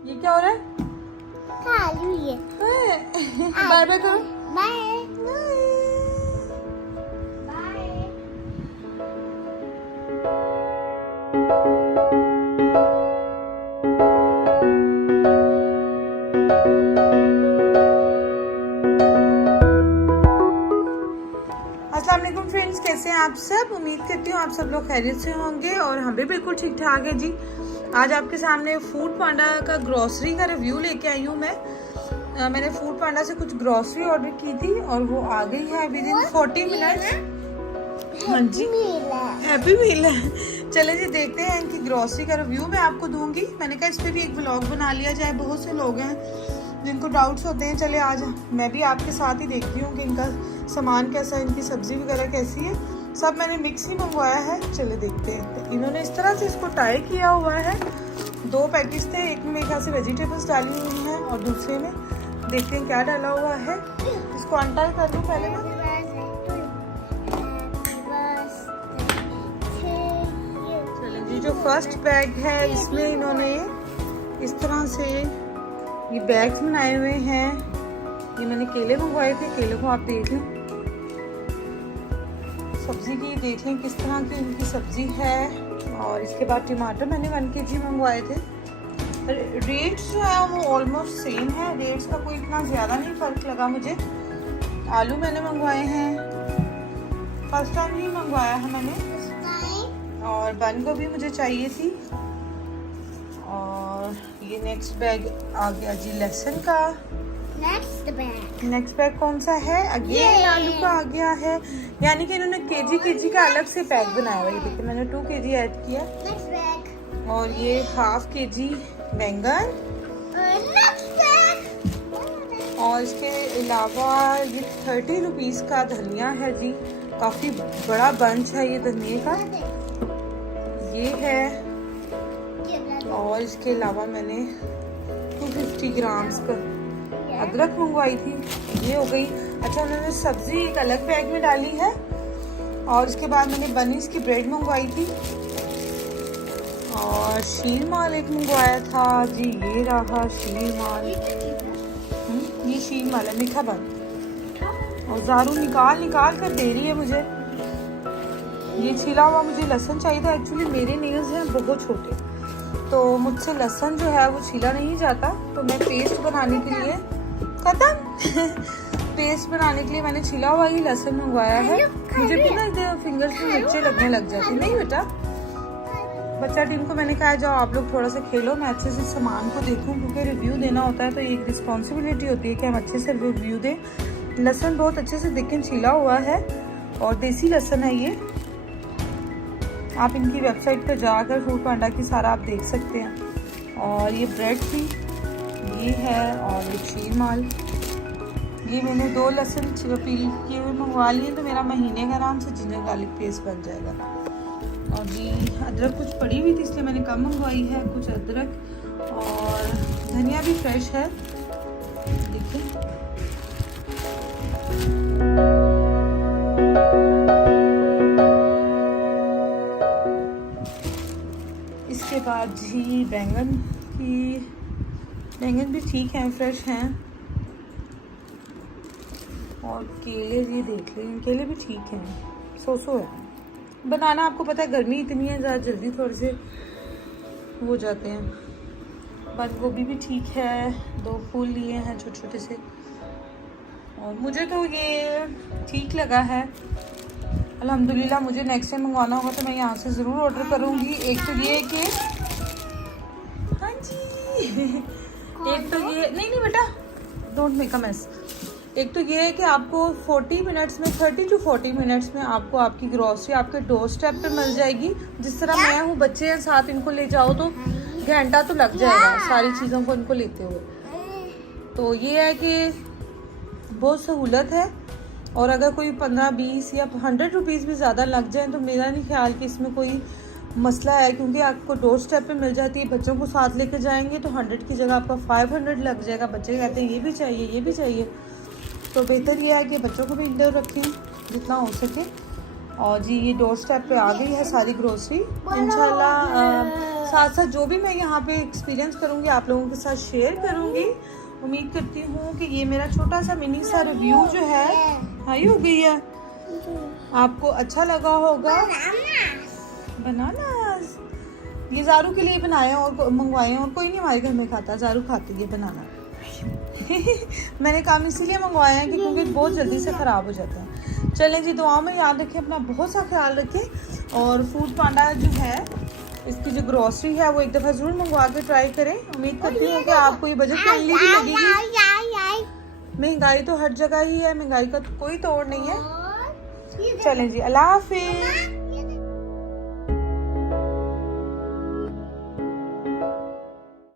ये क्या हो रहा है? खालू ये बाय बाय करो। Bye bye. अस्सलाम वालेकुम फ्रेंड्स, कैसे हैं आप सब? उम्मीद करती हूँ आप सब लोग खैरियत से होंगे और हम भी बिल्कुल ठीक ठाक है जी। आज आपके सामने फूड पांडा का ग्रोसरी का रिव्यू लेके आई हूँ मैंने फूड पांडा से कुछ ग्रोसरी ऑर्डर की थी और वो आ गई है विद इन 40 मिनट्स। हाँ जी, हैप्पी मील है। चले जी देखते हैं इनकी ग्रोसरी का रिव्यू मैं आपको दूंगी। मैंने कहा इस पर भी एक व्लॉग बना लिया जाए, बहुत से लोग हैं जिनको डाउट्स होते हैं। चले आज मैं भी आपके साथ ही देखती हूँ कि इनका सामान कैसा है, इनकी सब्जी वगैरह कैसी है। सब मैंने मिक्स ही मंगवाया है। चले देखते हैं। तो इन्होंने इस तरह से इसको टाई किया हुआ है। 2 पैकेज थे, एक में मेरे ख्याल से वेजिटेबल्स डाली हुई हैं और दूसरे में देखते हैं क्या डाला हुआ है। इसको अनटाई कर लूँ पहले मैं। चलिए जी, जो फर्स्ट बैग है इसमें इन्होंने इस तरह से ये बैग्स बनाए हुए हैं। ये मैंने केले मंगवाए थे, केले को आप देख लें। सब्जी की देख लें किस तरह की इनकी सब्जी है। और इसके बाद टमाटर मैंने 1 kg मंगवाए थे। रेट्स जो है वो ऑलमोस्ट सेम है, रेट्स का कोई इतना ज़्यादा नहीं फ़र्क लगा मुझे। आलू मैंने मंगवाए हैं, फर्स्ट टाइम ही मंगवाया है मैंने। और बंद गोभी मुझे चाहिए थी। और ये नेक्स्ट बैग आ गया जी लहसुन का। नेक्स्ट बैग कौन सा है? अगेन आलू का आ गया है। यानी कि इन्होंने केजी का अलग से पैक बनाया हुआ है। देखिए मैंने 2 kg ऐड किया। और ये ½ kg बैंगन। और इसके अलावा ये 30 रुपीज़ का धनिया है जी। काफ़ी बड़ा बंच है ये धनिया का, ये है। और इसके अलावा मैंने 250 ग्राम्स का अदरक मंगवाई थी, ये हो गई। अच्छा, उन्होंने सब्जी एक अलग बैग में डाली है। और उसके बाद मैंने बनीज की ब्रेड मंगवाई थी। और शीर माल एक मंगवाया था जी, ये रहा शीर माल। ये शीर माल है, मीठा बन। और जारू निकाल कर दे रही है मुझे। ये छिला हुआ मुझे लहसुन चाहिए था। एक्चुअली मेरे नेल्स हैं बहुत छोटे, तो मुझसे लहसुन जो है वो छीला नहीं जाता। तो मैं पेस्ट बनाने के लिए पेस्ट बनाने के लिए मैंने छिला हुआ ही लहसुन मंगवाया है। मुझे भी ना फिंगर्स में मिर्चें लगने लग जाती। नहीं बेटा, बच्चा टीम को मैंने कहा जाओ आप लोग थोड़ा सा खेलो, मैं अच्छे से सामान को देखूं, क्योंकि रिव्यू देना होता है तो एक रिस्पॉन्सिबिलिटी होती है कि हम अच्छे से रिव्यू दें। लहसुन बहुत अच्छे से देखें छिला हुआ है और देसी लहसुन है ये। आप इनकी वेबसाइट पर जाकर फूड पांडा की सारा आप देख सकते हैं। और ये ब्रेड थी, ये है। और एक शीर माल, ये मैंने 2 लहसुन पील किए हुए मंगवा लिए, तो मेरा महीने का आराम से जिंजर गार्लिक पेस्ट बन जाएगा। और जी अदरक कुछ पड़ी हुई थी इसलिए मैंने कम मंगवाई है, कुछ अदरक। और धनिया भी फ्रेश है, देखिए। इसके बाद जी बैंगन भी ठीक हैं, फ्रेश हैं। और केले जी देख लें, केले भी ठीक हैं, सो है। बनाना आपको पता है गर्मी इतनी है, ज़्यादा जल्दी थोड़े से हो जाते हैं। बंद गोभी भी ठीक है, 2 फूल लिए हैं छोटे छोटे से। और मुझे तो ये ठीक लगा है अल्हम्दुलिल्लाह। मुझे नेक्स्ट टाइम मंगवाना होगा तो मैं यहाँ से ज़रूर ऑर्डर करूँगी। एक तो ये कि हाँ जी एक तो ये नहीं बेटा, डोंट मेक अ मेस। एक तो ये है कि आपको 40 मिनट्स में 30 to 40 मिनट्स में आपको आपकी ग्रोसरी आपके डोर स्टेप पे मिल जाएगी। जिस तरह मैं हूँ, बच्चे हैं साथ, इनको ले जाओ तो घंटा तो लग जाएगा सारी चीज़ों को इनको लेते हुए। तो ये है कि बहुत सहूलत है। और अगर कोई 15-20 या 100 रुपीज़ भी ज़्यादा लग जाए तो मेरा नहीं ख्याल कि इसमें कोई मसला है, क्योंकि आपको डोर स्टेप पे मिल जाती है। बच्चों को साथ लेकर जाएंगे तो 100 की जगह आपका 500 लग जाएगा। बच्चे कहते हैं ये भी चाहिए, ये भी चाहिए। तो बेहतर यह है कि बच्चों को भी इंडोर रखें जितना हो सके। और जी ये डोर स्टेप पे आ गई है सारी ग्रोसरी। इंशाल्लाह साथ साथ जो भी मैं यहाँ पे एक्सपीरियंस करूँगी आप लोगों के साथ शेयर करूँगी। उम्मीद करती हूँ कि ये मेरा छोटा सा मिनी सा रिव्यू जो है हाई हो गई है, आपको अच्छा लगा होगा। बनानास ये ज़ारू के लिए बनाए और मंगवाए हैं, और कोई नहीं हमारे घर में खाता, ज़ारू खाती है बनाना। मैंने काम इसीलिए मंगवाया है कि क्योंकि बहुत जल्दी से ख़राब हो जाता है। चलें जी, दुआओं में याद रखें, अपना बहुत सा ख्याल रखें। और फूड पांडा जो है इसकी जो ग्रॉसरी है वो एक दफ़ा ज़रूर मंगवा के ट्राई करें। उम्मीद करती हूँ कि आपको ये बजट फ्रेंडली भी लगेगी। महंगाई तो हर जगह ही है, महंगाई का तो कोई तोड़ नहीं है। चलें जी, अल्लाह हाफिज़।